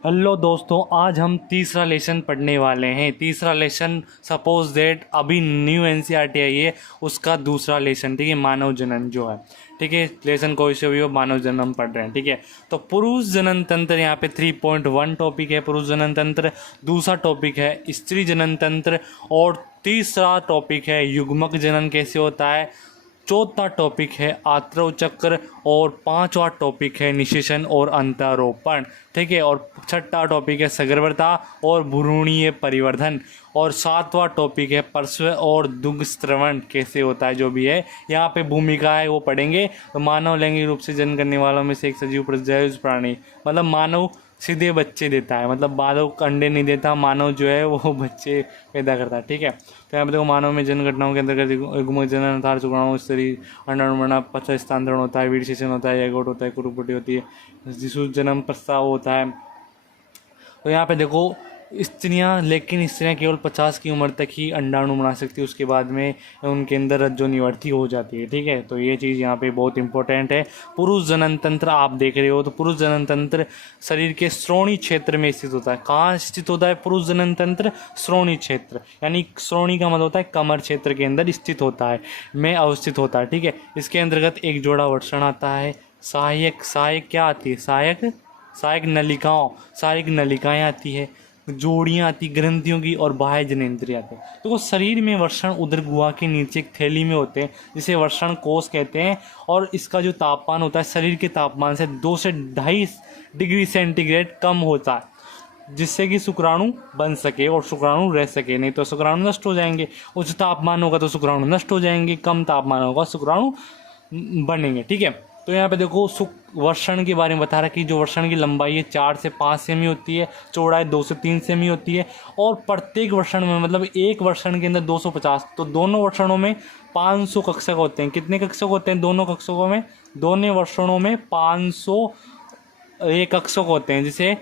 Hello दोस्तों, आज हम तीसरा लेसन पढ़ने वाले हैं। तीसरा लेसन सपोज दैट अभी न्यू एनसीईआरटी आई है, उसका दूसरा लेसन, ठीक है, मानव जनन जो है, ठीक है। लेसन कोई से भी हो, मानव जनन हम पढ़ रहे हैं, ठीक है। तो पुरुष जनन तंत्र यहाँ पे 3.1 टॉपिक है, पुरुष जनन तंत्र। दूसरा टॉपिक है स्त्री जनन तंत्र, और तीसरा टॉपिक है युग्मक जनन कैसे होता है। चौथा टॉपिक है आत्रव चक्र, और पांचवा टॉपिक है निषेचन और अंतरोपण, ठीक है। और छठा टॉपिक है सगर्भता और भ्रूणीय परिवर्धन, और सातवां टॉपिक है प्रसव और दुग्धस्रवण कैसे होता है, जो भी है। यहाँ पे भूमिका है वो पढ़ेंगे। तो मानव लैंगिक रूप से जन्म करने वालों में से एक सजीव प्रजनन प्राणी, मतलब मानव सीधे बच्चे देता है, मतलब मानव अंडे नहीं देता, मानव जो है वो बच्चे पैदा करता है, ठीक है। तो यहाँ पे देखो, मानव में जन्म घटनाओं के अंतर्गत युग्मक जनन, आधार शुक्राणु शरीर अंडाणुमना पचा स्थानांतरण होता है, वीर्यसेचन होता है, यौगिक होता है, कुरुपटी होती है, शिशु जन्म प्रस्ताव होता है। तो यहाँ पे देखो स्त्रियाँ, लेकिन स्त्रियाँ केवल 50 की उम्र तक ही अंडाणु बना सकती है, उसके बाद में उनके अंदर रज्जोनिवर्ती हो जाती है, ठीक है। तो ये चीज़ यहाँ पे बहुत इंपॉर्टेंट है। पुरुष जनन तंत्र आप देख रहे हो, तो पुरुष जनन तंत्र शरीर के श्रोणी क्षेत्र में स्थित होता है। कहाँ स्थित होता है पुरुष जनन तंत्र? श्रोणी क्षेत्र, यानी श्रोणी का मतलब होता है कमर क्षेत्र के अंदर स्थित होता है, में अवस्थित होता है, ठीक है। इसके अंतर्गत एक जोड़ा वर्षण आता है। सहायक क्या आती है? सहायक नलिकाएं आती है, जोड़ियाँ आती, ग्रंथियों की, और बाह्य जननेंद्रिय आते हैं। तो वो शरीर में वर्षण उदर गुहा के नीचे एक थैली में होते हैं, जिसे वर्षण कोष कहते हैं। और इसका जो तापमान होता है शरीर के तापमान से 2 से 2.5 डिग्री सेंटीग्रेड कम होता है, जिससे कि शुक्राणु बन सके और शुक्राणु रह सके, नहीं तो शुक्राणु नष्ट हो जाएंगे। उच्च तापमान होगा तो शुक्राणु नष्ट हो जाएंगे, कम तापमान होगा शुक्राणु बनेंगे, ठीक है। तो यहाँ पे देखो वर्षण के बारे में बता रहा है कि जो वर्षण की लंबाई है 4 से 5 सेमी होती है, चौड़ाई 2 से 3 सेमी होती है, और प्रत्येक वर्षण में, मतलब एक वर्षण के अंदर 250, तो दोनों वर्षणों में 500 कक्षक होते हैं। कितने कक्षक होते हैं दोनों कक्षकों में? दोनों वर्षणों में 500 कक्षक होते हैं, जिसे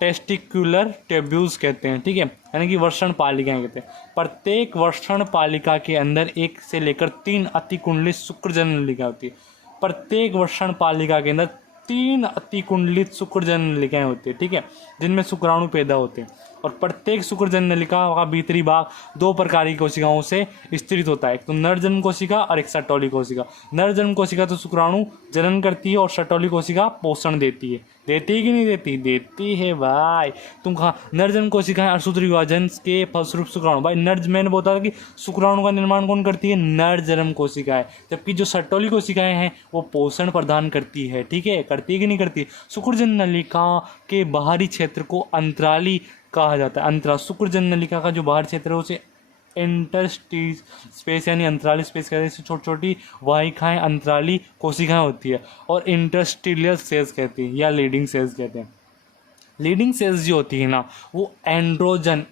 टेस्टिकुलर ट्यूब्यूल्स कहते हैं, ठीक है, यानी कि वर्षण पालिकाएं कहते हैं। प्रत्येक वर्षण पालिका के अंदर 1 से लेकर 3 अतिकुंडलित शुक्रजनन नलिका होती है। प्रत्येक वर्षण पालिका के अंदर 3 अतिकुंडलित शुक्रजनन नलिकाएं होती है, ठीक है, जिनमें शुक्राणु पैदा होते हैं। और प्रत्येक शुक्रजनन नलिका का भीतरी भाग 2 प्रकार की कोशिकाओं से स्थित होता है, एक तो नरजन्म कोशिका और एक सटोली कोशिका। नरजन्म कोशिका तो शुक्राणु जनन करती है, और सटोली कोशिका पोषण देती है। देती है कि नहीं देती? देती है भाई। तुम कहाँ नरजन्म कोशिकाएं अशुद्ध विभाजन के फलस्वरूप शुक्राणु, भाई नर्ज, मैंने बोला था कि शुक्राणु का निर्माण कौन करती है? नरजन्म कोशिकाएं। जबकि जो सटोली कोशिकाएं हैं वो पोषण प्रदान करती है, ठीक है, करती है कि नहीं करती? शुक्रजनन नलिका के बाहरी क्षेत्र को अंतराली कहा जाता है। अंतराल, शुक्रजनन नलिका का जो बाहरी क्षेत्र है उसे इंटरस्टिस स्पेस यानी अंतराली स्पेस कहते हैं। इससे छोटी छोटी वाहिकाएं अंतराली कोशिकाएं होती है, और इंटरस्टिलियल सेल्स कहती है, या लीडिंग सेल्स कहते हैं। लीडिंग सेल्स जो होती है ना, वो एंड्रोजन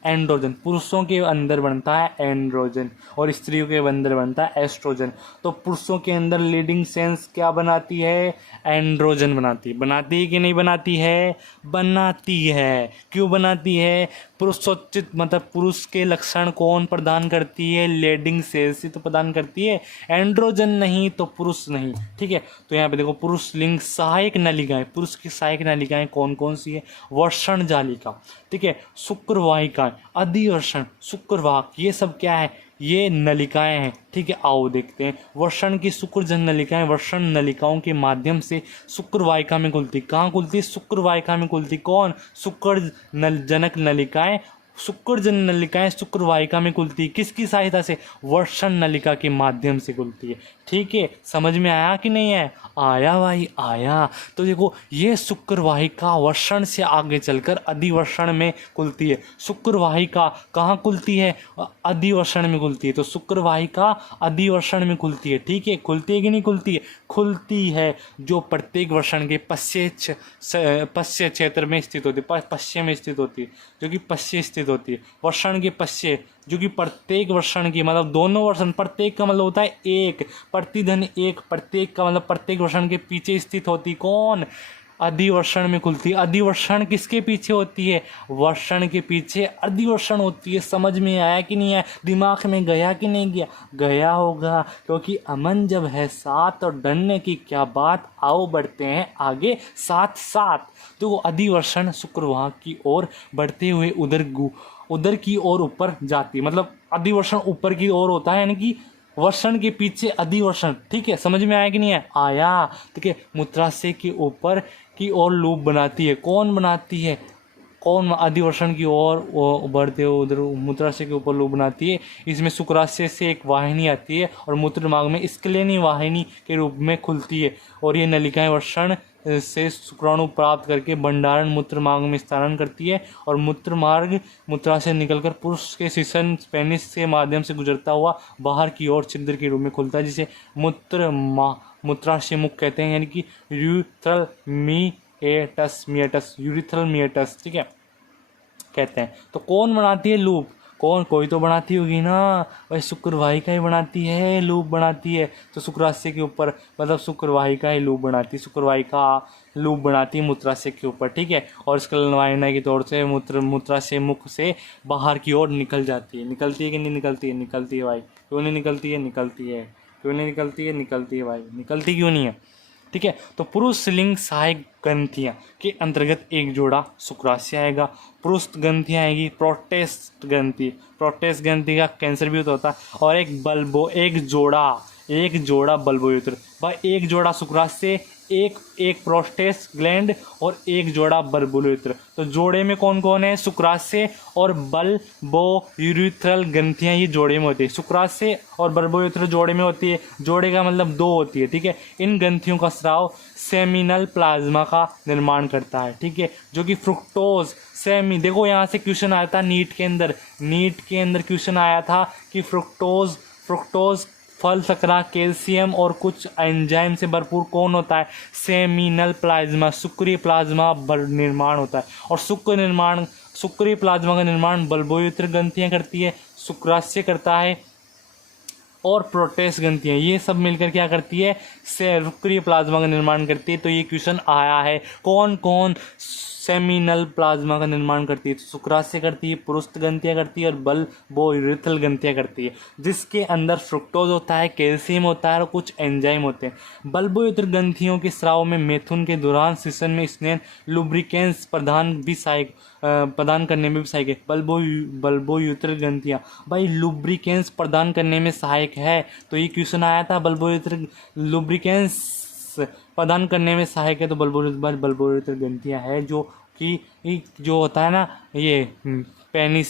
पुरुषों के अंदर बनता है एंड्रोजन, और स्त्रियों के अंदर बनता है एस्ट्रोजन। तो पुरुषों के अंदर लीडिंग सेल्स क्या बनाती है? एंड्रोजन बनाती है। बनाती है कि नहीं बनाती है? बनाती है। क्यों बनाती है? पुरुषोचित, मतलब पुरुष के लक्षण कौन प्रदान करती है? लीडिंग सेल्स ही तो प्रदान करती है, एंड्रोजन नहीं तो पुरुष नहीं, ठीक है। तो यहाँ पे देखो पुरुष लिंग सहायक नलिकाएं, पुरुष की सहायक नलिकाएं कौन कौन सी है? वर्षण जालिका, ठीक है, शुक्रवाहिकाएं, अधिवर्षण, शुक्रवाहक, ये सब क्या है? ये नलिकाएं हैं, ठीक है। आओ देखते हैं। वर्षण की शुक्रजन नलिकाएं वर्षण नलिकाओं के माध्यम से शुक्रवाहिका में खुलती। कहाँ खुलती है? शुक्रवाहिका में खुलती। कौन? शुक्र जनक नलिकाएं, शुक्रजन नलिकाएं शुक्रवाहिका में खुलती है। किसकी सहायता से? वर्षण नलिका के माध्यम से खुलती है, ठीक है। समझ में आया कि नहीं है? आया भाई, आया। तो देखो, ये शुक्रवाहिका वर्षण से आगे चलकर अधिवर्षण में खुलती है। शुक्रवाहिका कहाँ खुलती है? अधिवर्षण में खुलती है। तो शुक्रवाहिका अधिवर्षण में खुलती है, ठीक है। खुलती है कि नहीं खुलती है? खुलती है, जो प्रत्येक वर्षण के पश्य क्षेत्र में स्थित होती है, पश्चिम में स्थित होती है, जो कि पश्य स्थित होती है। वर्षण के पश्य, जो कि प्रत्येक वर्षण की, मतलब दोनों वर्षण, प्रत्येक का मतलब होता है एक, प्रतिधन एक, प्रत्येक का मतलब प्रत्येक वर्षण के पीछे स्थित होती। कौन? अधिवर्षण में खुलती है। अधिवर्षण किसके पीछे होती है? वर्षण के पीछे अधिवर्षण होती है। समझ में आया कि नहीं आया? दिमाग में गया कि नहीं गया? गया होगा, क्योंकि अमन जब है साथ और डरने की क्या बात, आओ बढ़ते हैं आगे साथ साथ। तो वो अधिवर्षण शुक्रवार की ओर बढ़ते हुए उधर की ओर ऊपर जाती है। मतलब अधिवर्षण ऊपर की ओर होता है, यानी कि वर्षण के पीछे अधिवर्षण। ठीक है, समझ में आया कि नहीं है? आया। ठीक है, मूत्राशय के ऊपर की ओर लूप बनाती है। कौन बनाती है? कौन? अधिवर्षण की ओर बढ़ते हुए उधर मूत्राशय के ऊपर लूप बनाती है। इसमें शुक्राशय से एक वाहिनी आती है और मूत्र मार्ग में स्क्लेनी वाहिनी के रूप में खुलती है, और ये नलिकाएं वर्षण से शुक्राणु प्राप्त करके भंडारण मूत्र मार्ग में स्थानांतरण करती है, और मूत्र मार्ग मूत्राशय निकलकर पुरुष के सिसन पेनिस के माध्यम से गुजरता हुआ बाहर की ओर छिद्र के रूप में खुलता है, जिसे मूत्राशय मुख कहते हैं, यानी कि यूरिथ्रल मिएटस यूरिथ्रल मिएटस। ठीक है, कहते हैं। तो कौन बनाती है लूप? कौन? कोई तो बनाती होगी ना भाई, शुक्रवाहिका ही बनाती है, लूप बनाती है। तो शुक्राशय के ऊपर, मतलब शुक्रवाहिका ही लूप बनाती है, शुक्रवाहिका लूप बनाती है मूत्राशय के ऊपर। ठीक है, और स्क्लेरल वाहिनी के तौर से मूत्राशय मुख से बाहर की ओर निकल जाती है। निकलती है कि नहीं निकलती है? निकलती है भाई। क्यों नहीं निकलती है? निकलती है। क्यों नहीं निकलती है? निकलती है भाई। निकलती क्यों नहीं है? ठीक है, तो पुरुष लिंग सहायक ग्रंथियां के अंतर्गत एक जोड़ा शुक्राशय आएगा। पृष्ठ ग्रंथियां आएगी, प्रोटेस्ट ग्रंथि का कैंसर भी होता है, और एक जोड़ा बल्बोयुत्र। भाई एक जोड़ा शुक्राशय, एक प्रोस्टेट ग्लैंड और एक जोड़ा बल्बोयुत्र। तो जोड़े में कौन कौन है? शुक्राशय और बल्बोयुरेथ्रल ग्रंथियां, ये जोड़े में होती है। शुक्राशय और बल्बोयुरेथ्रल जोड़े में होती है। जोड़े का मतलब दो होती है। ठीक है, इन ग्रंथियों का स्राव सेमिनल प्लाज्मा का निर्माण करता है। ठीक है, जो कि फ्रुक्टोज देखो यहाँ से क्वेश्चन आया था नीट के अंदर क्वेश्चन आया था कि फ्रुक्टोज फल शर्करा, कैल्शियम और कुछ एंजाइम से भरपूर कौन होता है? सेमिनल प्लाज्मा, शुक्रीय प्लाज्मा निर्माण होता है। और शुक्रीय प्लाज्मा का निर्माण बल्बोयुरेथ्रल ग्रंथियां करती है, शुक्राशय करता है, और प्रोटेस्ट ग्रंथियां, ये सब मिलकर क्या करती है? शुक्रीय प्लाज्मा का निर्माण करती है। तो ये क्वेश्चन आया है, कौन कौन सेमिनल प्लाज्मा का निर्माण करती है? तो शुक्राशय करती है, पृष्ठ ग्रंथियां करती है, और बल्बोयुरेथ्रल ग्रंथियां करती है, जिसके अंदर फ्रुक्टोज होता है, कैल्शियम होता है और कुछ एंजाइम होते हैं। बल्बोयुरेथ्रल ग्रंथियों के स्राव में मैथुन के दौरान सिसन में स्नेह लुब्रिकेंट्स प्रदान करने में भी सहायक है। बल्बोयुरेथ्रल ग्रंथियां भाई लुब्रिकेंट्स प्रदान करने में सहायक है। तो ये क्वेश्चन आया था, बल्बोयुरेथ्रल लुब्रिकेंट्स प्रदान करने में सहायक है। तो बल्बोयुरेथ्रल ग्रंथियां है जो कि जो होता है ना, ये पेनिस,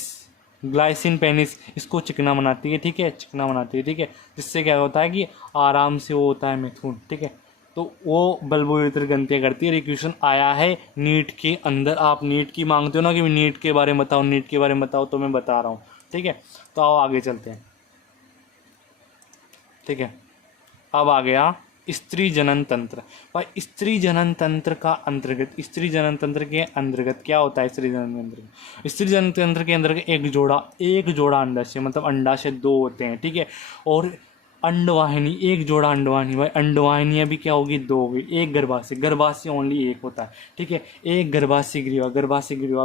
ग्लाइसिन पेनिस, इसको चिकना बनाती है। ठीक है, चिकना बनाती है। ठीक है, जिससे क्या होता है कि आराम से वो होता है मैथुन। ठीक है, तो वो बल्बोयुरेथ्रल ग्रंथियां करती है। ये क्वेश्चन आया है नीट के अंदर। आप नीट की मांगते हो ना कि नीट के बारे में बताओ, तो मैं बता रहा हूँ। ठीक है, तो आओ आगे चलते हैं। ठीक है, अब आ गया स्त्री जनन तंत्र। भाई स्त्री जनन तंत्र के अंतर्गत क्या होता है? स्त्री जनन तंत्र के अंतर्गत एक जोड़ा अंडाशय, मतलब अंडाशय दो होते हैं। ठीक है, और अंडवाहिनी, एक जोड़ा अंडवाहिनी। भाई अंडवाहिनियाँ भी क्या होगी? दो होगी। एक गर्भाशय ओनली एक होता है। ठीक है, एक गर्भाशय ग्रीवा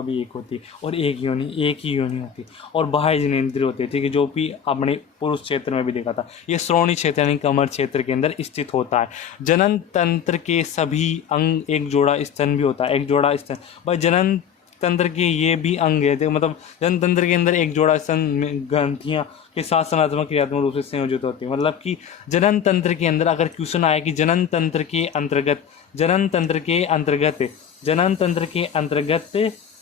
भी एक होती है, और एक ही योनि होती है, और बाह्य जनेंद्रिय होते हैं। ठीक है, जो भी आपने पुरुष क्षेत्र में भी देखा था। ये श्रोणी क्षेत्र यानी कमर क्षेत्र के अंदर स्थित होता है। जनन तंत्र के सभी अंग, एक जोड़ा स्तन भी होता है, एक जोड़ा स्तन। भाई जनन तंत्र के ये भी अंग है, मतलब जनन तंत्र के अंदर एक जोड़ा स्तन ग्रंथियां के साथ सनात्मक क्रियात्मक रूप से संयोजित होती है। मतलब कि जनन तंत्र के अंदर अगर क्वेश्चन आया कि जनन तंत्र के अंतर्गत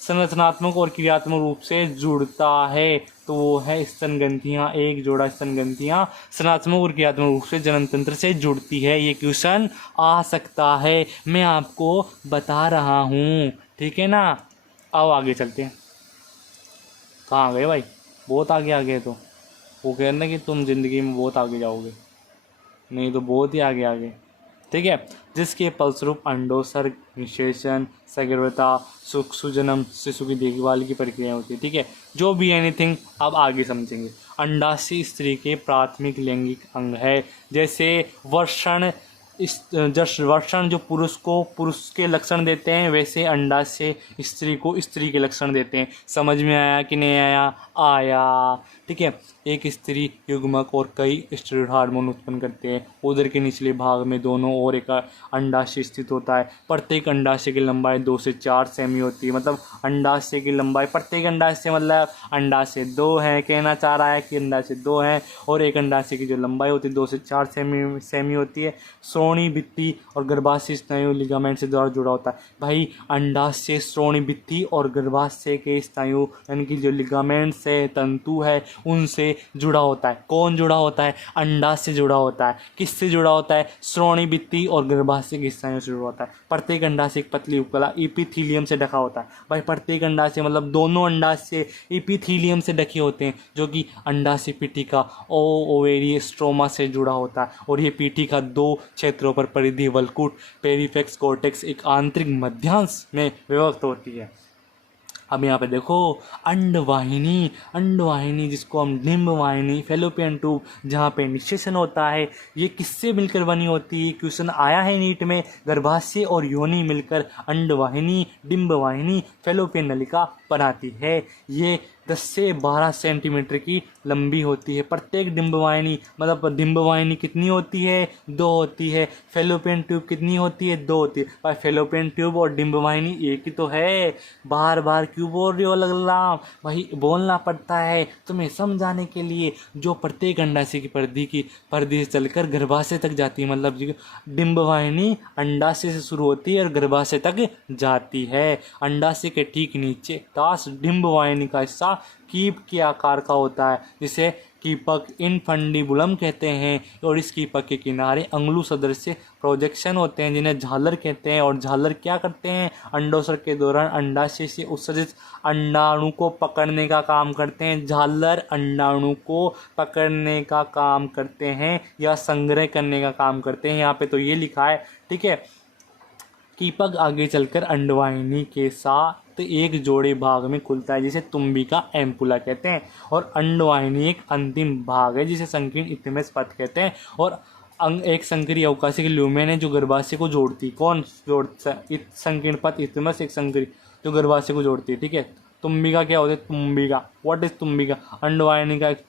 संरचनात्मक और क्रियात्मक रूप से जुड़ता है, तो वो है स्तन ग्रंथियां। एक जोड़ा स्तन ग्रंथियां संरचनात्मक और क्रियात्मक रूप से जनन तंत्र से जुड़ती है। ये क्वेश्चन आ सकता है, मैं आपको बता रहा हूँ। ठीक है ना, आओ आगे चलते हैं। कहाँ गए भाई? बहुत आगे आ गए। तो वो कह रहे कि तुम जिंदगी में बहुत आगे जाओगे, नहीं तो बहुत ही आगे आगे। ठीक है, जिसके फलस्वरूप अंडोत्सर्ग, निषेचन, सगर्भता, सुजनन, शिशु की देखभाल की प्रक्रिया होती है। ठीक है, जो भी एनीथिंग अब आगे समझेंगे। अंडाशय स्त्री के प्राथमिक लैंगिक अंग है। जैसे वर्षण इस जस्ट वर्षण जो पुरुष को पुरुष के लक्षण देते हैं, वैसे अंडाशय स्त्री को स्त्री के लक्षण देते हैं। समझ में आया कि नहीं आया? आया। ठीक है। एक स्त्री युग्मक और कई स्टेरॉयड हार्मोन उत्पन्न करते हैं। उदर के निचले भाग में दोनों ओर एक अंडाशय स्थित होता है। प्रत्येक अंडाशय की लंबाई 2 से 4 सेमी होती है। मतलब अंडाशय की लंबाई, प्रत्येक अंडाशय मतलब अंडाशय 2 है, कहना चाह रहा है कि अंडाशय 2 है, और एक अंडाशय की जो लंबाई होती है 2 से 4 सेमी होती है। श्रोणि भित्ति और गर्भाशय स्नायु लिगामेंट से द्वारा जुड़ा होता है। भाई अंडाशय श्रोणि भित्ति और गर्भाशय के स्नायु यानी कि जो लिगामेंट से तंतु है उनसे जुड़ा होता है। कौन जुड़ा होता है? अंडाशय जुड़ा होता है। किससे जुड़ा होता है? श्रोणि भित्ति और गर्भाशय के स्नायु से जुड़ा होता है। प्रत्येक अंडाशय एक पतली उपकला इपिथीलियम से ढका होता है। भाई प्रत्येक अंडाशय मतलब दोनों अंडाशय इपिथीलियम से ढके होते हैं, जो कि अंडाशय पीठिका ओवेरी स्ट्रोमा से जुड़ा होता है। और ये पीठिका 2 क्षेत्रों पर परिधि वल्कुट पेरिफेक्स कॉर्टेक्स एक आंतरिक मध्यांश में विभक्त होती है। अब यहाँ पे देखो अंडवाहिनी जिसको हम डिंब वाहिनी, फेलोपियन ट्यूब जहाँ पे निषेचन होता है, ये किससे मिलकर बनी होती है? क्वेश्चन आया है नीट में। गर्भाशय और योनि मिलकर अंडवाहिनी, डिंब वाहिनी, फेलोपियन नलिका बनाती है। ये 10 से 12 सेंटीमीटर की लंबी होती है। प्रत्येक डिंबवाहिनी मतलब डिंबवाहिनी कितनी होती है? 2 होती है। फेलोपियन ट्यूब कितनी होती है? 2 होती है। भाई फेलोपियन ट्यूब और डिंबवाहिनी एक ही तो है। बार बार क्यों बोल रहे हो अलग? भाई बोलना पड़ता है तुम्हें समझाने के लिए। जो प्रत्येक अंडाशय की परिधि से चलकर गर्भाशय तक जाती है, मतलब डिंबवाहिनी अंडाशय से शुरू होती है और गर्भाशय तक जाती है। अंडाशय के ठीक नीचे दास डिंबवाहिनी का हिस्सा कीप के आकार का होता है, जिसे कीपक इनफंडिबुलम कहते हैं। और इस कीपक के किनारे अंगुलू सदृश प्रोजेक्शन होते हैं, जिन्हें झालर कहते हैं। और झालर क्या करते हैं? अंडोत्सर्ग के दौरान अंडाशय से उत्सर्जित अंडाणु को पकड़ने का काम करते हैं। झालर अंडाणु को पकड़ने का काम करते हैं या संग्रह करने का काम करते हैं। यहाँ पे तो ये लिखा है। ठीक है। कीपक आगे चलकर अंडवाहिनी के साथ एक जोड़े भाग में खुलता है, जिसे तुम्बिका एम्पुला कहते हैं। और अंडवाहिनी एक अंतिम भाग है, जिसे संकीर्ण इत्थमस पथ कहते हैं। और एक संकरी अवकाशी ल्यूमेन है जो गर्भाशय को जोड़ती। कौन जोड़ता है? संकीर्ण पथ इत्थमस एक संकरी जो गर्भाशय को जोड़ती है। ठीक है। तुम्बिका क्या होता है? तुम्बिका, व्हाट इज तुम्बिका? अंडवाहिनी का एक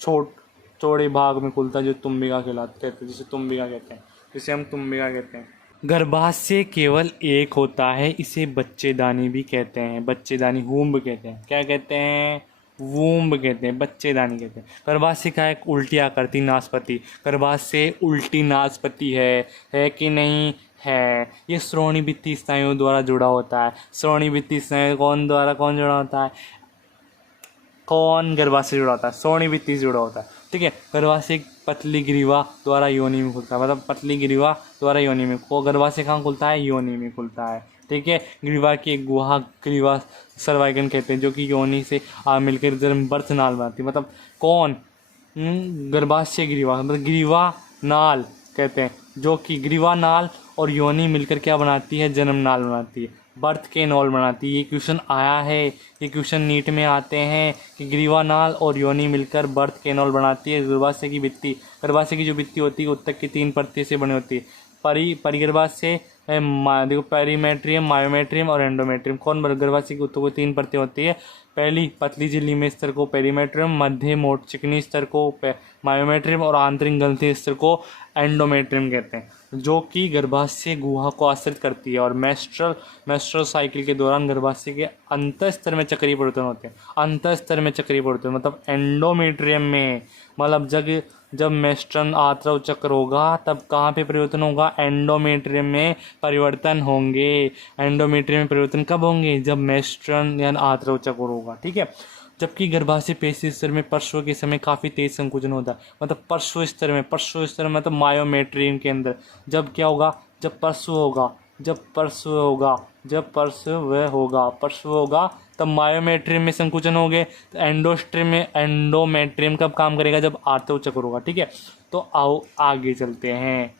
चौड़े भाग में खुलता है जो तुम्बिका कहते हैं, जिसे तुम्बिका कहते हैं, जिसे हम तुम्बिका कहते हैं। गर्भाशय केवल एक होता है, इसे बच्चेदानी भी कहते हैं। बच्चेदानी वूम्ब कहते हैं। क्या कहते हैं? वूम्ब कहते हैं, बच्चेदानी कहते हैं। गर्भाशय का एक उल्टी आकृति नासपति। गर्भाशय उल्टी नासपति है कि नहीं? है। ये श्रोणि भित्ति स्नायुओं द्वारा जुड़ा होता है। श्रोणि भित्ति स्नायु कौन जुड़ा होता है? कौन गर्भाशय जुड़ा होता है? श्रोणि भित्ति से जुड़ा होता है। ठीक है। गर्भाशय पतली ग्रीवा द्वारा योनि में खुलता है, मतलब पतली ग्रीवा द्वारा योनि में। गर्भाशय कहाँ खुलता है? योनि में खुलता है। ठीक है। ग्रीवा की एक गुहा ग्रीवा सर्वाइकन कहते हैं, जो कि योनि से मिलकर जन्म बर्थ नाल बनाती है। मतलब कौन? गर्भाशय ग्रीवा, मतलब ग्रीवा नाल कहते हैं, जो कि ग्रीवा नाल और योनि मिलकर क्या बनाती है? जन्म नाल बनाती है, बर्थ केनॉल बनाती है। ये क्वेश्चन आया है, ये क्वेश्चन नीट में आते हैं कि ग्रीवा नाल और योनि मिलकर बर्थ केनॉल बनाती है। गर्भाशय की भित्ति, गर्भाशय की जो भित्ति होती है उत्तक की 3 परतों से बनी होती है। परिगर्भाशय देखो, पेरीमेट्रियम, मायोमेट्रियम और एंडोमेट्रियम। कौन? गर्भाशय की उत्तक को 3 परतें होती है। पहली पतली झिल्ली में स्तर को पेरीमेट्रियम, मध्य मोट चिकनी स्तर को मायोमेट्रियम और आंतरिक ग्रंथि स्तर को एंडोमेट्रियम कहते हैं, जो कि गर्भाशय गुहा को आश्रित करती है। और मेस्ट्रल साइकिल के दौरान गर्भाशय के अंतःस्तर में चक्रीय परिवर्तन होते हैं। अंतःस्तर में चक्रीय परिवर्तन मतलब एंडोमेट्रियम में, मतलब जब मेस्ट्रल आत्रव चक्र होगा तब कहाँ पे परिवर्तन होगा? एंडोमेट्रियम में परिवर्तन होंगे। एंडोमेट्रियम में परिवर्तन कब होंगे? जब मेस्ट्रल यानी आत्रव चक्र होगा। ठीक है। जबकि गर्भाशय पेशी स्तर में प्रसव के समय काफ़ी तेज संकुचन होता है, मतलब प्रसव स्तर में मतलब मायोमेट्रियम के अंदर जब क्या होगा? जब प्रसव होगा तब मायोमेट्रियम में संकुचन हो गए। तो एंडोमेट्रियम कब काम करेगा? जब आर्तव चक्र होगा। ठीक है। तो आओ आगे चलते हैं।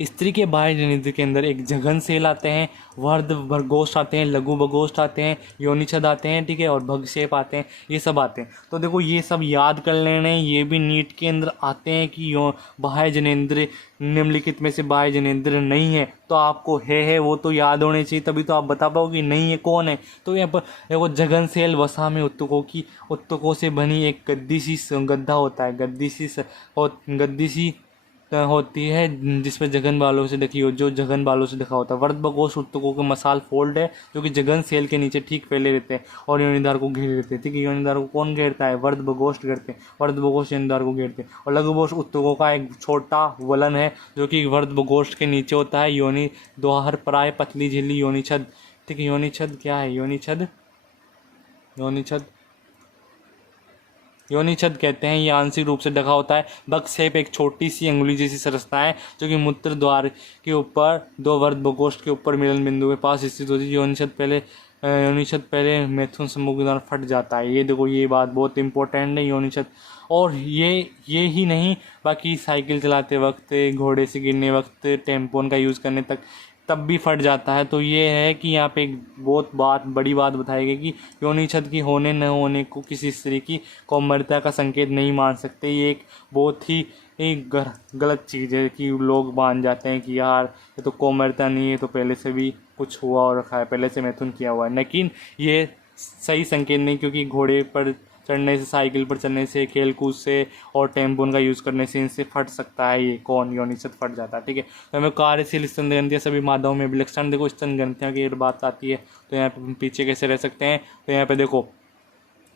स्त्री के बाह्य जनित्र के अंदर एक जघन सेल आते हैं, वर्ध भर्गोष्ठ आते हैं, लघु भर्गोष्ठ आते हैं, योनिछद आते हैं, ठीक है, और भगक्षेप आते हैं, ये सब आते हैं। तो देखो ये सब याद कर लेने, ये भी नीट के अंदर आते हैं कि बाह्य जनेंद्र निम्नलिखित में से बाह्य जनेंद्र नहीं है, तो आपको है वो तो याद होने चाहिए, तभी तो आप बता पाओगे नहीं है कौन है। तो यहाँ पर देखो जघन सेल वसा में उत्तकों से बनी एक गद्दी सी गद्दा होता है, गद्दी सी होती है जिसमें जघन बालों से ढकी हो, जो जघन बालों से ढका होता है। वर्धभगोष्ठ उत्तकों के मसाल फोल्ड है जो कि जघन सेल के नीचे ठीक फैले रहते हैं और योनिद्वार को घेर लेते हैं, ठीक है। योनिद्वार को कौन घेरता है? वर्धभगोष्ठ घेरते हैं, वर्धभगोष्ठ योनिद्वार को घेरते हैं। और लघुभगोष्ठ उत्तकों का एक छोटा वलन है जो कि वर्धभगोष्ठ के नीचे होता है। योनि द्वार प्राय पतली झिल्ली योनिछद, ठीक है। योनिछद क्या है? योनिछद कहते हैं, ये आंशिक रूप से ढका होता है। भगक्षेप एक छोटी सी अंगुली जैसी संरचना है जो कि मूत्र द्वार के ऊपर दो वर्धभगोष्ठ के ऊपर मिलन बिंदु के पास स्थित होती है। योनिछद पहले मैथुन समूह के द्वारा फट जाता है। ये देखो, ये बात बहुत इंपॉर्टेंट है, योनिछद। और ये ही नहीं, बाकी साइकिल चलाते वक्त, घोड़े से गिरने वक्त, टेम्पोन का यूज़ करने तक तब भी फट जाता है। तो ये है कि यहाँ पे एक बहुत बड़ी बात बताई गई कि योनिछद की होने न होने को किसी स्त्री की कौमार्यता का संकेत नहीं मान सकते। ये एक बहुत ही गलत चीज़ है कि लोग मान जाते हैं कि यार ये तो कौमार्यता नहीं है, तो पहले से भी कुछ हुआ और रखा है, पहले से मैथुन किया हुआ है। लेकिन ये सही संकेत नहीं, क्योंकि घोड़े पर चढ़ने से, साइकिल पर चढ़ने से, खेल कूद से और टेम्पोन का यूज़ करने से इनसे फट सकता है। ये कौन? योनिछद फट जाता है, ठीक है। तो हमें कार्यशील स्तन ग्रंथियाँ सभी मादाओं में विलक्षण, देखो स्तन ग्रंथियाँ की बात आती है तो यहाँ पे पीछे कैसे रह सकते हैं। तो यहाँ पे देखो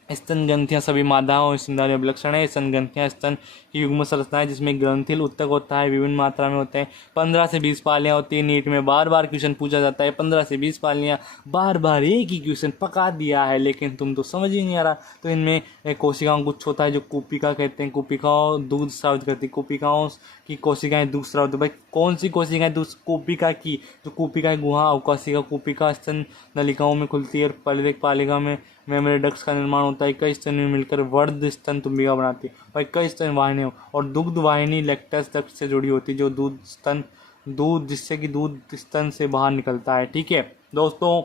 स्तन ग्रंथियाँ सभी मादाओं स्तनधारी में विलक्षण है। स्तन ग्रंथियाँ स्तन की युग्म संरचना है जिसमें ग्रंथिल उत्तक होता है, विभिन्न मात्रा में होते हैं। 15 से 20 पालियाँ होती है। नीट में बार बार क्वेश्चन पूछा जाता है, 15 से 20 पालियाँ, बार बार एक ही क्वेश्चन पका दिया है, लेकिन तुम तो समझ ही नहीं आ रहा। तो इनमें कोशिकाओं गुच्छ होता है जो कूपिका कहते हैं। कूपिकाओं दूध स्रावित करती है। कूपिकाओं की कोशिकाएं दूध स्रावित, भाई कौन सी कोशिकाएं? दूध कूपिका की, जो कूपिका गुहा अवकाशिका कूपिका स्तन नलिकाओं में खुलती है और परिरेख पालिका में मेमोरी डक्ट्स का निर्माण होता है। कई स्तन में मिलकर वर्ध स्तन तुम्बिका बनाती है। भाई कई स्तन वाहिनियाँ, और दुग्ध वाहिनी लैक्टस डक्ट से जुड़ी होती है, जो दूध जिससे कि दूध स्तन से बाहर निकलता है, ठीक है दोस्तों।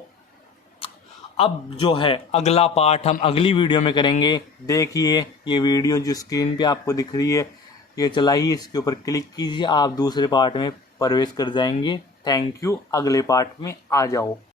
अब जो है अगला पार्ट हम अगली वीडियो में करेंगे। देखिए ये वीडियो जो स्क्रीन पे आपको दिख रही है, ये चलाइए, इसके ऊपर क्लिक कीजिए, आप दूसरे पार्ट में प्रवेश कर जाएंगे। Thank you. अगले पार्ट में आ जाओ।